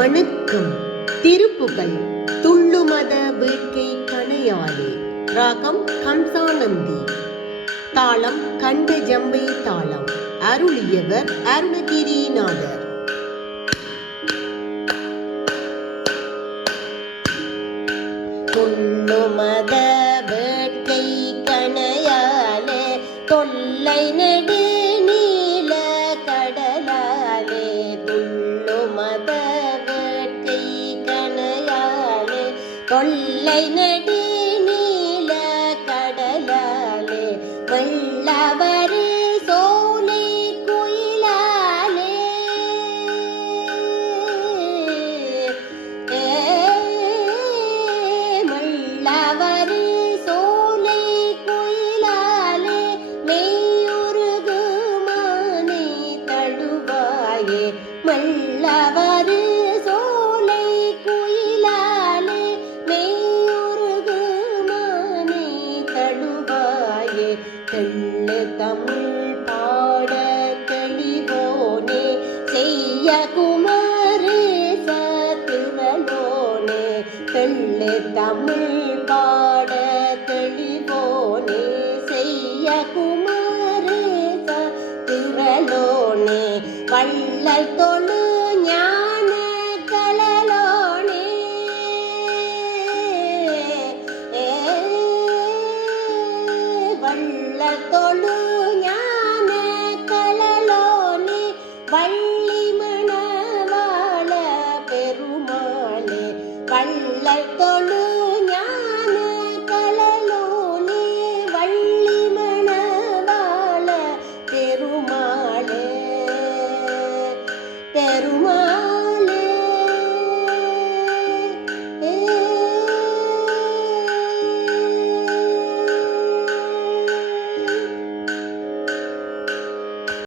வணக்கம். திருப்புகழ். துள்ளுமத வேட்கை கணையாலே. ராகம் கம்சானந்தி தாளம் கண்ட ஜம்பை தாளம். அருளியவர் அருணகிரிநாதர். துள்ளுமத வேட்கை கணையாலே தொல்லை நடி கொள்ளை நெடு நீல கடலாலே வெள்ளவரு சோலை குயிலாலே. மள்ளவரு சோலை குயிலாலே மெய்யுருகு மானை தழுவாயே வெள்ளவர் தெள்ளு தமிழ் பாட தெளிவோனே செய்ய குமாரு சத்துவலோனே தெள்ளு தமிழ் பாட தெளிவோனே செய்ய குமாரு சத்துவலோனே வள்ளல் தோல் ಒಳ್ಳ ತೊಳು ಜ್ಞಾನ ಕಲಲೋನೆ വള്ളി മണവാള പെരുമാളെ വള്ളത്തൊളു ഞാൻ കലലോനെ വള്ളി മണവാള പെരുമാളെ പെരുമാ